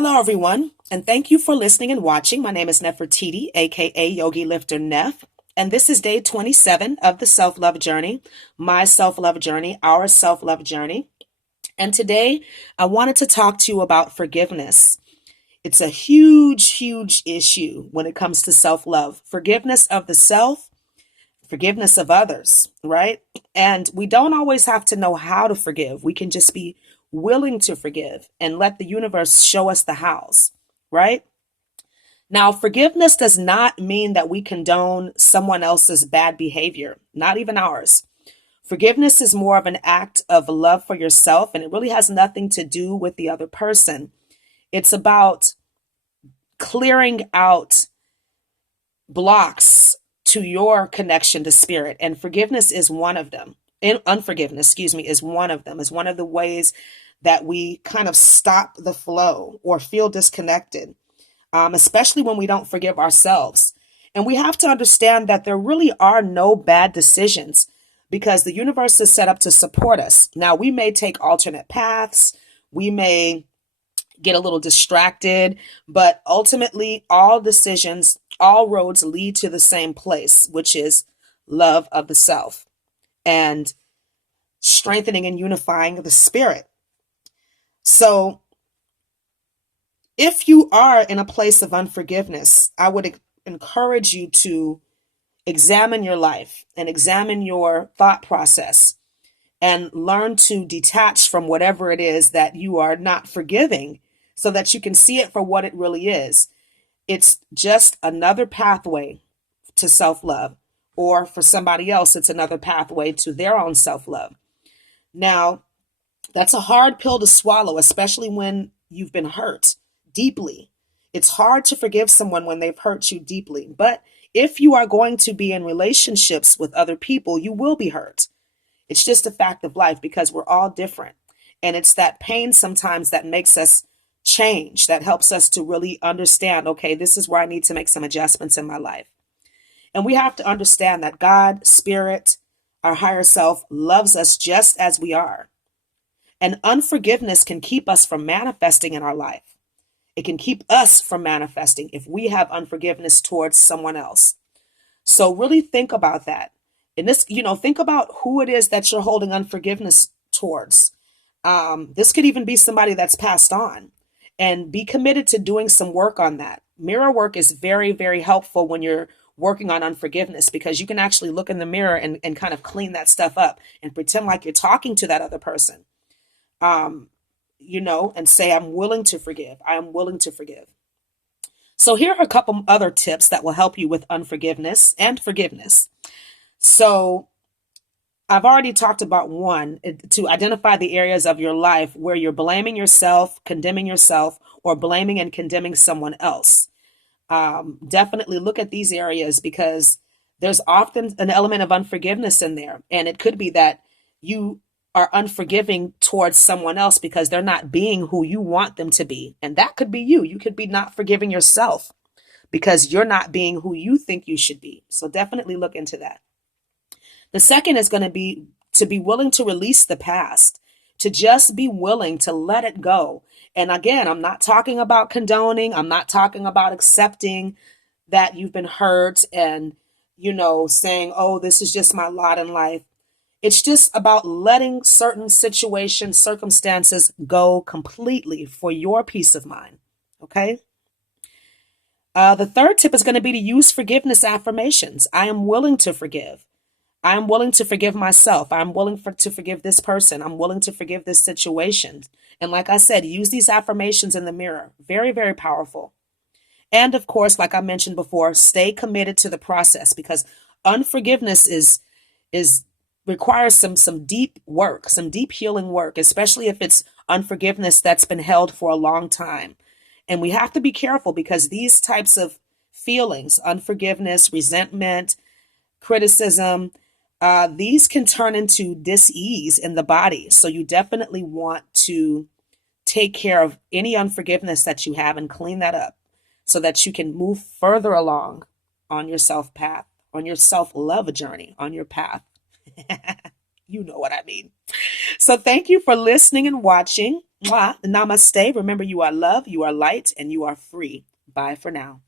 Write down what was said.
Hello, everyone, and thank you for listening and watching. My name is Nefertiti, aka Yogi Lifter Nef, and this is day 27 of the self-love journey, my self-love journey, our self-love journey. And today I wanted to talk to you about forgiveness. It's a huge, huge issue when it comes to self-love. Forgiveness of the self, forgiveness of others, right? And we don't always have to know how to forgive. We can just be willing to forgive and let the universe show us the hows, right? Now, forgiveness does not mean that we condone someone else's bad behavior, not even ours. Forgiveness is more of an act of love for yourself, and it really has nothing to do with the other person. It's about clearing out blocks to your connection to spirit, and forgiveness is one of them. And unforgiveness, is one of them, is one of the ways that we kind of stop the flow or feel disconnected, especially when we don't forgive ourselves. And we have to understand that there really are no bad decisions because the universe is set up to support us. Now, we may take alternate paths, we may get a little distracted, but ultimately, all decisions, all roads lead to the same place, which is love of the self and strengthening and unifying the spirit. So, if you are in a place of unforgiveness, I would encourage you to examine your life and examine your thought process and learn to detach from whatever it is that you are not forgiving so that you can see it for what it really is. It's just another pathway to self-love, or for somebody else, it's another pathway to their own self-love. Now, that's a hard pill to swallow, especially when you've been hurt deeply. It's hard to forgive someone when they've hurt you deeply. But if you are going to be in relationships with other people, you will be hurt. It's just a fact of life because we're all different. And it's that pain sometimes that makes us change, that helps us to really understand, okay, this is where I need to make some adjustments in my life. And we have to understand that God, spirit, our higher self loves us just as we are. And unforgiveness can keep us from manifesting in our life. It can keep us from manifesting if we have unforgiveness towards someone else. So really think about that. And this, think about who it is that you're holding unforgiveness towards. This could even be somebody that's passed on, and be committed to doing some work on that. Mirror work is very, very helpful when you're working on unforgiveness because you can actually look in the mirror and kind of clean that stuff up and pretend like you're talking to that other person. And say, I'm willing to forgive. I am willing to forgive. So here are a couple other tips that will help you with unforgiveness and forgiveness. So I've already talked about one, to identify the areas of your life where you're blaming yourself, condemning yourself, or blaming and condemning someone else. Definitely look at these areas because there's often an element of unforgiveness in there. And it could be that you are unforgiving towards someone else because they're not being who you want them to be. And that could be you. You could be not forgiving yourself because you're not being who you think you should be. So definitely look into that. The second is going to be to be willing to release the past, to just be willing to let it go. And again, I'm not talking about condoning. I'm not talking about accepting that you've been hurt and, saying, oh, this is just my lot in life. It's just about letting certain situations, circumstances go completely for your peace of mind. Okay. The third tip is going to be to use forgiveness affirmations. I am willing to forgive. I'm willing to forgive myself. I'm willing to forgive this person. I'm willing to forgive this situation. And like I said, use these affirmations in the mirror. Very, very powerful. And of course, like I mentioned before, stay committed to the process because unforgiveness is requires some deep work, some deep healing work, especially if it's unforgiveness that's been held for a long time. And we have to be careful because these types of feelings, unforgiveness, resentment, criticism, these can turn into dis-ease in the body. So you definitely want to take care of any unforgiveness that you have and clean that up so that you can move further along on your self path, on your self-love journey, on your path. You know what I mean. So thank you for listening and watching. Mwah. Namaste. Remember, you are love, you are light, and you are free. Bye for now.